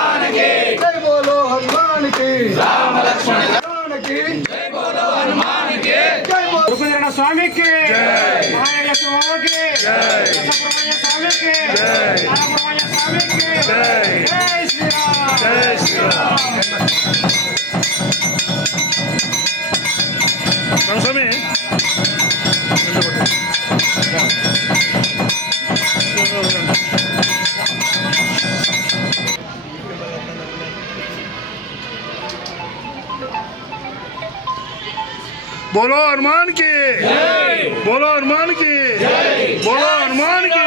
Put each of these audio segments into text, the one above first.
हनुमान की जय बोलो हनुमान की राम लक्ष्मण हनुमान की जय बोलो हनुमान के जय बोलो। रुकुंद्रनाथ स्वामी के जय। महाराजा की जय। स्वामी की जय। स्वामी के जय। जय श्री राम जय श्री राम బోలో హనుమాన్కి బోలో హనుమాన్కి బోలో హనుమాన్కి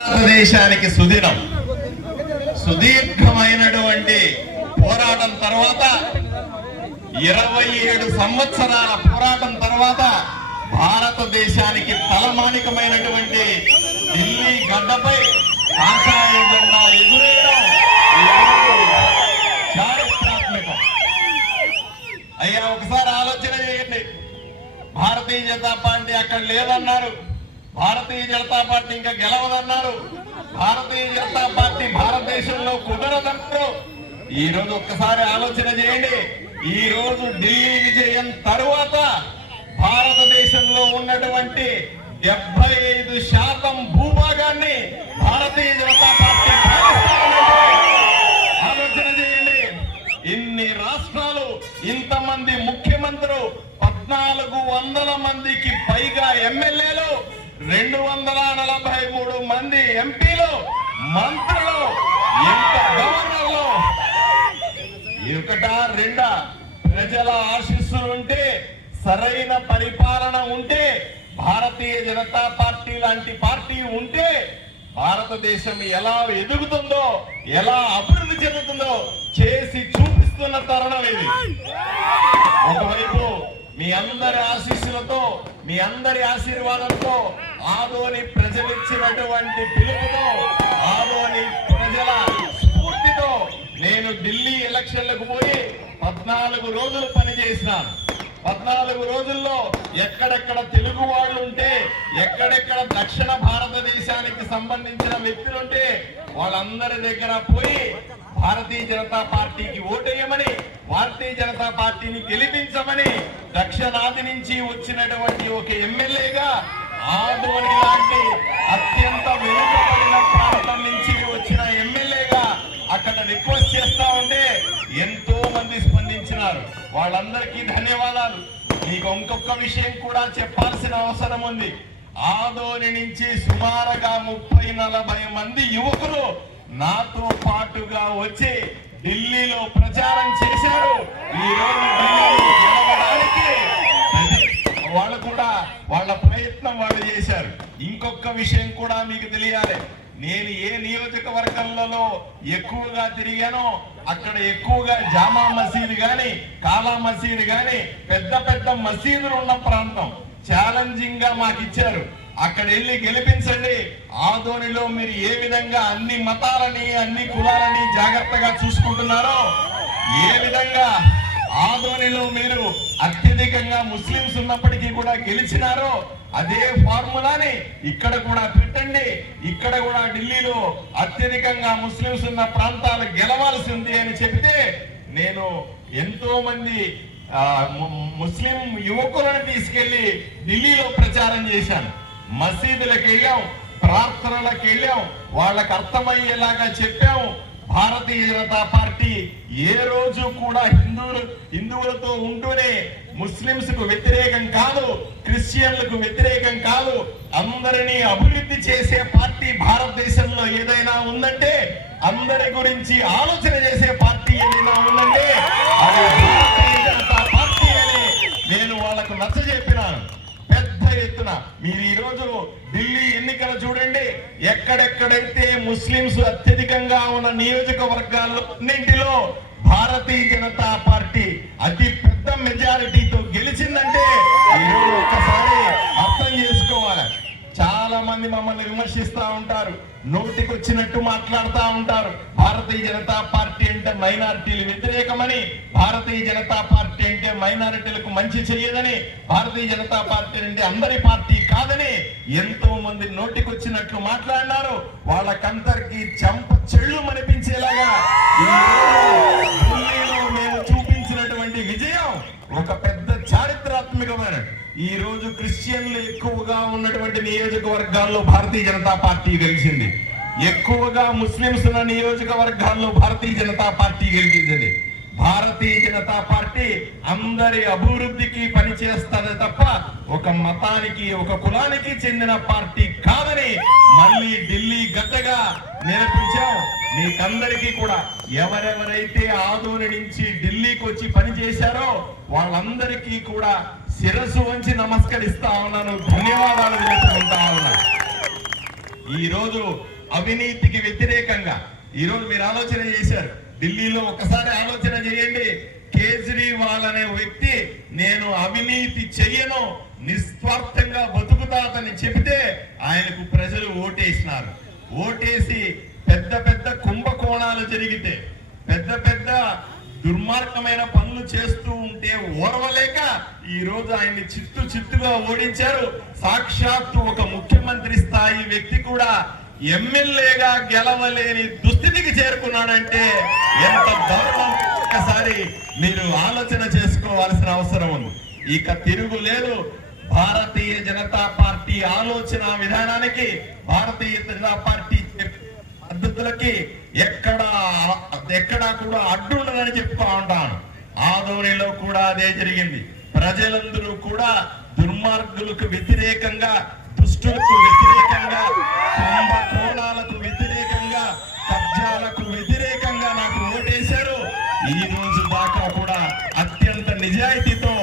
భారతదేశానికి సుదినం సుదీర్ఘమైనటువంటి పోరాటం తర్వాత ఇరవై ఏడు సంవత్సరాల పోరాటం తర్వాత భారతదేశానికి తలమానికమైనటువంటి ఢిల్లీ గడ్డపై కాషాయ జెండా ఎగురేయడం అయ్యా ఒకసారి ఆలోచన చేయండి. భారతీయ జనతా పార్టీ అక్కడ లేదన్నారు. భారతీయ జనతా పార్టీ ఇంకా గెలవదన్నారు. భారతీయ జనతా పార్టీ భారతదేశంలో కుదరదన్నారు. ఈ రోజు ఒక్కసారి ఆలోచన చేయండి. ఈ రోజు ఢిల్లీ విజయం తరువాత భారతదేశంలో ఉన్నటువంటి డెబ్బై ఐదు శాతం భూభాగాన్ని భారతీయ జనతా పార్టీ ఆలోచన చేయండి. ఇన్ని ఇంతమంది ముఖ్యమంత్రులు పద్నాలుగు వందల మందికి పైగా ఎమ్మెల్యేలు రెండు వందల నలభై మూడు మంది ఎంపీలు మంత్రులు ఇంత గవర్నర్లు. ఒకటా రెండా? ప్రజల ఆశీస్సులు ఉంటే సరైన పరిపాలన ఉంటే భారతీయ జనతా పార్టీ లాంటి పార్టీ ఉంటే భారతదేశం ఎలా ఎదుగుతుందో ఎలా అభివృద్ధి చెందుతుందో చేసి చూపిస్తున్న తరుణం ఇది. ఒకవైపు మీ అందరి ఆశీస్సులతో మీ అందరి ఆశీర్వాదంతో ఆదోని ప్రజలిచ్చినటువంటి పిలుపుతో ఆదోని ప్రజల స్ఫూర్తితో నేను ఢిల్లీ ఎలక్షన్లకు పోయి పద్నాలుగు రోజులు పనిచేసినాను. పద్నాలుగు రోజుల్లో ఎక్కడెక్కడ తెలుగు వాళ్ళు ఉంటే ఎక్కడెక్కడ దక్షిణ భారతదేశానికి సంబంధించిన వ్యక్తులుంటే వాళ్ళందరి దగ్గర పోయి భారతీయ జనతా పార్టీకి ఓటేయమని భారతీయ జనతా పార్టీని గెలిపించమని దక్షిణాది నుంచి వచ్చినటువంటి ఒక ఎమ్మెల్యేగా ఆదోని లాంటి అత్యంత వెనుకబడిన ప్రాంతం నుంచి వచ్చిన ఎమ్మెల్యేగా అక్కడ రిక్వెస్ట్ చేస్తా ఉంటే ఎంతో మంది స్పందించినారు. వాళ్ళందరికీ ధన్యవాదాలు. మీకు ఇంకొక విషయం కూడా చెప్పాల్సిన అవసరం ఉంది. ఆదోని నుంచి సుమారుగా ముప్పై నలభై మంది యువకులు నాతో పాటుగా వచ్చి ఢిల్లీలో ప్రచారం చేశారు. ఈ రోజు గెలవడానికి వాళ్ళు కూడా వాళ్ళ ప్రయత్నం వాళ్ళు చేశారు. ఇంకొక విషయం కూడా మీకు తెలియాలి. నేను ఏ నియోజకవర్గంలో ఎక్కువగా తిరిగానో అక్కడ ఎక్కువగా జామా మసీదు గాని కాలా మసీదు గాని పెద్ద పెద్ద మసీదులు ఉన్న ప్రాంతం. ఛాలెంజింగ్గా మాకు ఇచ్చారు. అక్కడ వెళ్ళి గెలిపించండి. ఆదోనిలో మీరు ఏ విధంగా అన్ని మతాలని అన్ని కులాలని జాగ్రత్తగా చూసుకుంటున్నారో ఏ విధంగా ఆదోనిలో మీరు అత్యధికంగా ముస్లింస్ ఉన్నప్పటికీ కూడా గెలిచినారో అదే ఫార్ములాని ఇక్కడ కూడా పెట్టండి. ఇక్కడ కూడా ఢిల్లీలో అత్యధికంగా ముస్లింస్ ఉన్న ప్రాంతాలు గెలవాల్సి ఉంది అని చెబితే నేను ఎంతో మంది ము- ముస్లిం యువకులను తీసుకెళ్ళి ఢిల్లీలో ప్రచారం చేశాను. మసీదులకు వెళ్ళాం ప్రార్థనలకు వెళ్ళాం వాళ్ళకి అర్థమయ్యేలాగా చెప్పాము భారతీయ జనతా పార్టీ ఏ రోజు కూడా హిందువులు హిందువులతో ఉంటూనే ముస్లింస్కు వ్యతిరేకం కాదు క్రిస్టియన్లకు వ్యతిరేకం కాదు. అందరినీ అభివృద్ధి చేసే పార్టీ భారతదేశంలో ఏదైనా ఉందంటే అందరి గురించి ఆలోచన చేసే పార్టీ ఏదైనా ఉందంటే అది చెప్తున్నా మీరు ఈ రోజు ఢిల్లీ ఎన్నికలు చూడండి. ఎక్కడెక్కడైతే ముస్లింస్ అత్యధికంగా ఉన్న నియోజకవర్గాల్లో అన్నింటిలో భారతీయ జనతా పార్టీ అతి పెద్ద మెజారిటీతో గెలిచిందంటే ఈరోజు ఒక్కసారి చాలా మంది మమ్మల్ని విమర్శిస్తూ ఉంటారు. నోటికి వచ్చినట్టు మాట్లాడుతూ ఉంటారు. భారతీయ జనతా పార్టీ అంటే మైనారిటీలు వ్యతిరేకమని భారతీయ జనతా పార్టీ అంటే మైనారిటీలకు మంచి చేయదని భారతీయ జనతా పార్టీ అంటే అందరి పార్టీ కాదని ఎంతో మంది నోటికి వచ్చినట్లు మాట్లాడినారు. వాళ్ళకందరికీ చెంప చెళ్ళు అనిపించేలాగా చారిత్రాత్మకమైన ఈ రోజు క్రిస్టియన్లు ఎక్కువగా ఉన్నటువంటి నియోజకవర్గాల్లో భారతీయ జనతా పార్టీ గెలిచింది. ఎక్కువగా ముస్లింస్ ఉన్న నియోజకవర్గాల్లో భారతీయ జనతా పార్టీ గెలిచింది. భారతీయ జనతా పార్టీ అందరి అభివృద్ధికి పనిచేస్తుంది తప్ప ఒక మతానికి ఒక కులానికి చెందిన పార్టీ కాదని మళ్ళీ ఢిల్లీ గద్దగా నేర్పించాం. మీకందరికీ కూడా ఎవరెవరైతే ఆదోని నుంచి ఢిల్లీకి వచ్చి పనిచేశారో వాళ్ళందరికీ కూడా శిరస్సు వంచి నమస్కరిస్తా ఉన్నాను. ధన్యవాదాలు తెలుపుకుంటా ఉన్నా. ఈరోజు అవినీతికి వ్యతిరేకంగా ఈ రోజు మీరు ఆలోచన చేశారు. ఢిల్లీలో ఒకసారి ఆలోచన చేయండి. కేజ్రీవాల్ అనే వ్యక్తి నేను అవినీతి చెయ్యను నిస్వార్థంగా బతుకుతాతని చెబితే ఆయనకు ప్రజలు ఓటేసినారు. ఓటేసి పెద్ద పెద్ద కుంభకోణాలు జరిగితే పెద్ద పెద్ద దుర్మార్గమైన పనులు చేస్తూ ఉంటే ఓర్వలేక ఈ రోజు ఆయన్ని చిత్తు చిత్తుగా ఓడించారు. సాక్షాత్తు ఒక ముఖ్యమంత్రి స్థాయి వ్యక్తి కూడా ఎమ్మెల్యేగా గెలవలేని దుస్థితికి చేరుకున్నాడంటే ఎంత దారుణం. ఒక్కసారి మీరు ఆలోచన చేసుకోవాల్సిన అవసరం ఉంది. ఇక తిరుగు లేదు. భారతీయ జనతా పార్టీ ఆలోచన విధానానికి భారతీయ జనతా పార్టీ పరిస్థితులకి ఎక్కడ ఎక్కడా కూడా అడ్డు ఉండదని చెప్తా ఉంటాను. ఆదోనిలో కూడా అదే జరిగింది. ప్రజలందరూ కూడా దుర్మార్గులకు వ్యతిరేకంగా దుష్టులకు వ్యతిరేకంగా కుంభకోణాలకు వ్యతిరేకంగా కబ్జాలకు వ్యతిరేకంగా నాకు ఓటేశారు. ఈ రోజు దాకా కూడా అత్యంత నిజాయితీతో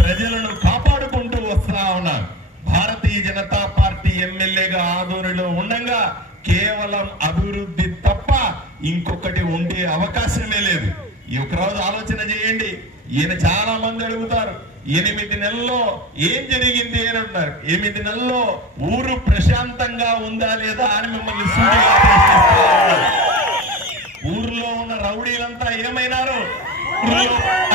ప్రజలను కాపాడుకుంటూ వస్తా ఉన్నారు భారతీయ జనతా పార్టీ ఎమ్మెల్యేగా ఆదోనిలో ఉండగా కేవలం అభివృద్ధి తప్ప ఇంకొకటి ఉండే అవకాశమే లేదు. ఈ ఆలోచన చేయండి. ఈయన చాలా మంది అడుగుతారు ఎనిమిది నెలల్లో ఏం జరిగింది అని అంటారు ఎనిమిది నెలల్లో ఊరు ప్రశాంతంగా ఉందా లేదా అని మిమ్మల్ని ఊర్లో ఉన్న రౌడీలంతా ఏమైనారు? ఊర్లో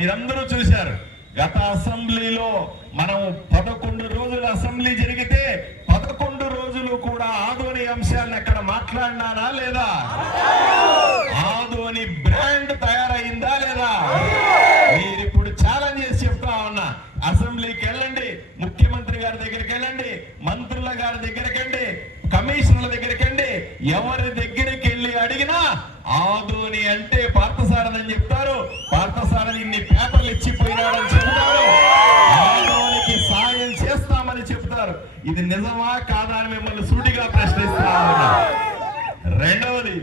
మీరందరూ చూశారు. గత అసెంబ్లీలో మనం పదకొండు రోజుల అసెంబ్లీ జరిగితే పదకొండు రోజులు కూడా ఆధోని అంశాన్ని అక్కడ మాట్లాడినానా లేదా? ఆధోని బ్రాండ్ తయారైందా లేదా? మీరు ఇప్పుడు ఛాలెంజ్ చేసి చెప్తా ఉన్నా. అసెంబ్లీకి వెళ్ళండి ముఖ్యమంత్రి గారి దగ్గరికి వెళ్ళండి మంత్రుల గారి దగ్గరికి వెళ్ళండి కమిషనర్ల దగ్గరికి వెళ్ళి ఎవరి దగ్గరికి వెళ్ళి అడిగినా ఆధోని అంటే పార్థసారథని చెప్తారు పార్థసారథి ఇన్ని పేపర్లు ఇచ్చిపోయినాడని చెప్తారు ఆదోనికి సాయం చేస్తామని చెప్తారు ఇది నిజమా కాదా అని మిమ్మల్ని సూటిగా ప్రశ్నిస్తా ఉన్నా. రెండవది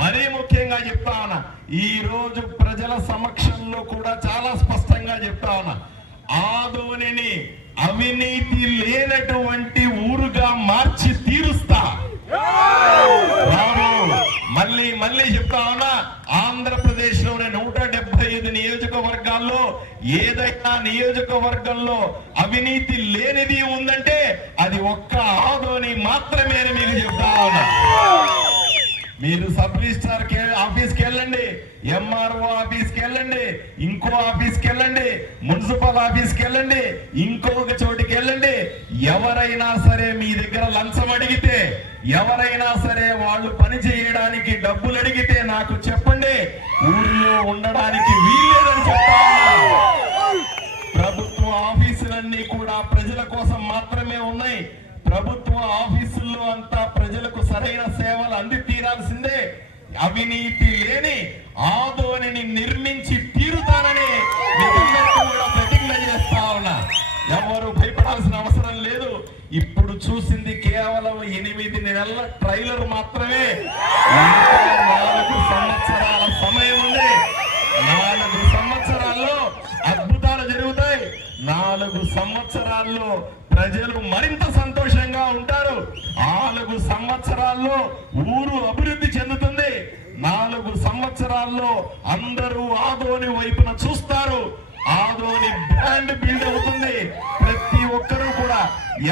మరీ ముఖ్యంగా చెప్తా ఉన్నా. ఈ రోజు ప్రజల సమక్షంలో కూడా చాలా స్పష్టంగా చెప్తా ఉన్నా. ఆదోనిని అవినీతి లేనటువంటి ఊరుగా మార్చి తీరుస్తా. మళ్ళీ మళ్ళీ చెప్తా ఉన్నా ఆంధ్రప్రదేశ్లోని నూట డెబ్బై ఐదు నియోజకవర్గాల్లో ఏదైనా నియోజకవర్గంలో అవినీతి లేనిది ఉందంటే అది ఒక్క ఆదోని మాత్రమే మీకు చెప్తా ఉన్నా. మీరు సబ్ రిజిస్ట్రార్ ఆఫీస్కి వెళ్ళండి. ఎంఆర్ఓ ఆఫీస్కి వెళ్ళండి. ఇంకో ఆఫీస్కి వెళ్ళండి. మున్సిపల్ ఆఫీస్కి వెళ్ళండి. ఇంకొక చోటికి వెళ్ళండి. ఎవరైనా సరే మీ దగ్గర లంచం అడిగితే ఎవరైనా సరే వాళ్ళు పని చేయడానికి డబ్బులు అడిగితే నాకు చెప్పండి. ఊరిలో ఉండడానికి వీల్లేదని చెప్తా ప్రభుత్వ ఆఫీసులన్నీ కూడా ప్రజల కోసం మాత్రమే ఉన్నాయి. ప్రభుత్వ ఆఫీసుల్లో అంతా ప్రజలకు సరైన సేవలు అంది తీరాల్సిందే అవినీతి లేని ఆదోనిని నిర్మించి తీరుతానని కూడా ప్రతిజ్ఞ చేస్తా ఉన్నా. ఎవరు భయపడాల్సిన అవసరం లేదు. ఇప్పుడు చూసింది కేవలం ఎనిమిది నెలల ట్రైలర్ మాత్రమే. నాలుగు సంవత్సరాల సమయం ఉంది. నాలుగు సంవత్సరాల్లో అద్భుతాలు జరుగుతాయి. నాలుగు సంవత్సరాల్లో ప్రజలు మరింత సంతోషంగా ఉంటారు నాలుగు సంవత్సరాల్లో ఊరు అభివృద్ధి చెందుతుంది. నాలుగు సంవత్సరాల్లో అందరూ ఆదోని వైపున చూస్తారు. ఆదోని బ్రాండ్ బిల్డ్ అవుతుంది. ప్రతి ఒక్కరూ కూడా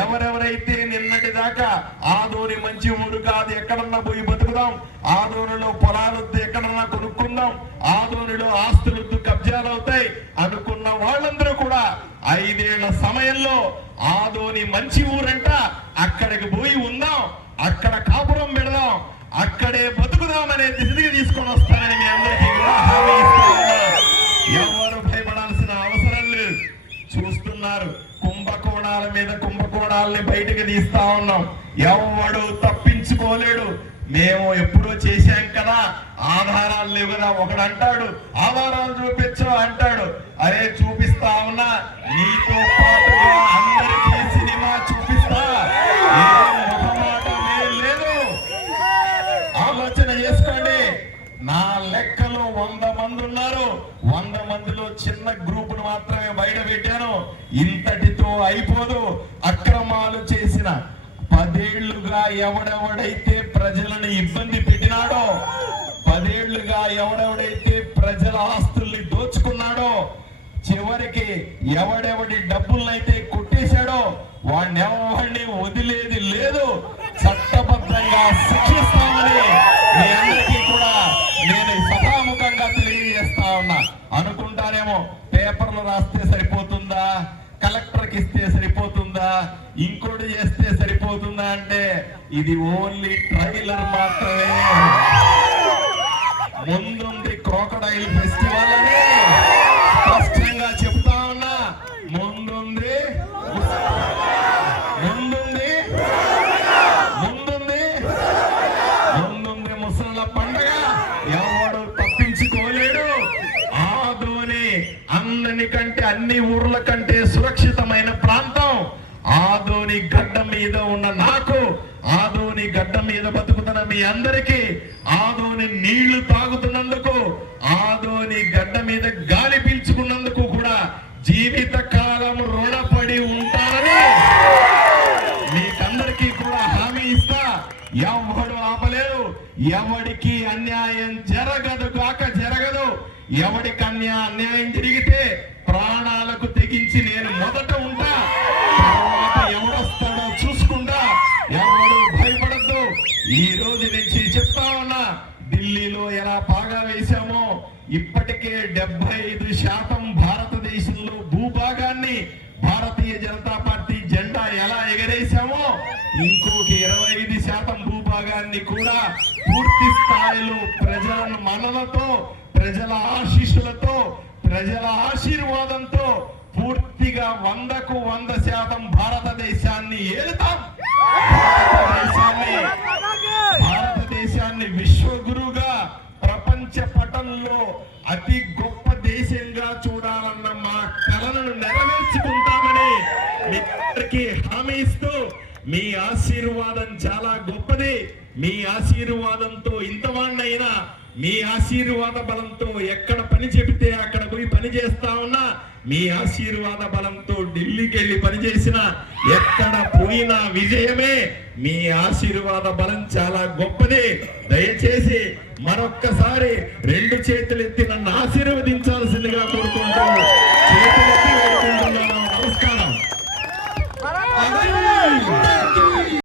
ఎవరెవరైతే నిన్నటి దాకా ఆదోని మంచి ఊరు కాదు ఎక్కడన్నా పోయి బతుకుదాం. ఆదోనిలో పొలాలొద్దు ఎక్కడన్నా కొనుక్కుందాం. ఆదోనిలో ఆస్తులొద్దు కబ్జాలు అవుతాయి అనుకున్న వాళ్ళందరూ కూడా ఐదేళ్ళ సమయంలో ఆదోని మంచి ఊరంట అక్కడికి పోయి ఉందాం. అక్కడ కాపురం పెడదాం. అక్కడే బతుకుదామనే దిశగా తీసుకొని వస్తానని మీ అందరికీ కూడా హామీ ఎవరు భయపడాల్సిన అవసరం లేదు. చూస్తున్నారు. కుంభకోణాల మీద కుంభకోణాలని బయటకు తీస్తా ఉన్నాం. ఎవడు తప్పించుకోలేడు. మేము ఎప్పుడో చేశాం కదా. ఆధారాలు లేవు కదా. ఒకడు అంటాడు ఆధారాలు చూపించు అంటాడు. అరే చూపిస్తా ఉన్నా నీతో పాటుగా పదేళ్ళుగా ఎవడెవడైతే ప్రజలను ఇబ్బంది పెట్టినాడో పదేళ్ళుగా ఎవడెవడైతే ప్రజల ఆస్తుల్ని దోచుకున్నాడో చివరికి ఎవడెవడి డబ్బులనైతే కొట్టేశాడో వాడిని ఎవరిని వదిలేది లేదు. చట్టబద్ధంగా ఇంకోటి చేస్తే సరిపోతుందా అంటే ఇది ఓన్లీ ట్రైలర్ మాత్రమే. ముందుంది క్రోకడైల్ ఫెస్టివల్ అని స్పష్టంగా చెప్తా ఉన్నా. ముందుంది ముందుంది ముందుంది ముందుంది ముసళ్ళ పండగ. ఎవడు తప్పించుకోలేడు. ఆదోని అందరి కంటే అన్ని ఊర్ల కంటే సురక్షితమైన ప్రాంతం. ఆదోని గడ్డ మీద ఉన్న నాకు ఆదోని గడ్డ మీద బతుకుతున్న మీ అందరికీ ఆదోని నీళ్ళు తాగుతున్నందుకు ఆదోని గడ్డ మీద గాలి పీల్చుకున్నందుకు కూడా జీవిత కాలం రుణపడి ఉంటానని మీకందరికీ కూడా హామీ ఇస్తా. ఎవడు ఆపలేరు ఎవడికి అన్యాయం జరగదు కాక జరగదు. ఎవడికి అన్యాయం జరిగితే ప్రాణాలకు తెగించి గురించి చెప్తా ఉన్నా ఢిల్లీలో ఎలా బాగా వేశామో ఇప్పటికే డెబ్బై ఐదు శాతం భారతదేశంలో భూభాగాన్ని భారతీయ జనతా పార్టీ జెండా ఎలా ఎగరేశామో ఇంకొక ఇరవై ఐదు శాతం భూభాగాన్ని కూడా పూర్తి స్థాయిలో ప్రజల మనలతో ప్రజల ఆశీస్సులతో ప్రజల ఆశీర్వాదంతో పూర్తిగా వందకు వంద శాతం భారతదేశాన్ని ఏలుతాం. భారతదేశాన్ని భారతదేశాన్ని విశ్వగురుగా ప్రపంచ పటంలో అతి గొప్ప దేశంగా చూడాలన్న మా కలను నెరవేర్చుకుంటామని మీ హామీ ఇస్తూ మీ ఆశీర్వాదం చాలా గొప్పది. మీ ఆశీర్వాదంతో ఇంతవాణ్ణైనా మీ ఆశీర్వాద బలంతో ఎక్కడ పని చెబితే అక్కడ పోయి పని చేస్తా ఉన్నా మీ ఆశీర్వాద బలంతో ఢిల్లీకి వెళ్ళి పని చేసిన ఎక్కడ పోయినా విజయమే. మీ ఆశీర్వాద బలం చాలా గొప్పది. దయచేసి మరొక్కసారి రెండు చేతులు ఎత్తి నన్ను ఆశీర్వదించాల్సిందిగా కోరుకుంటున్నాను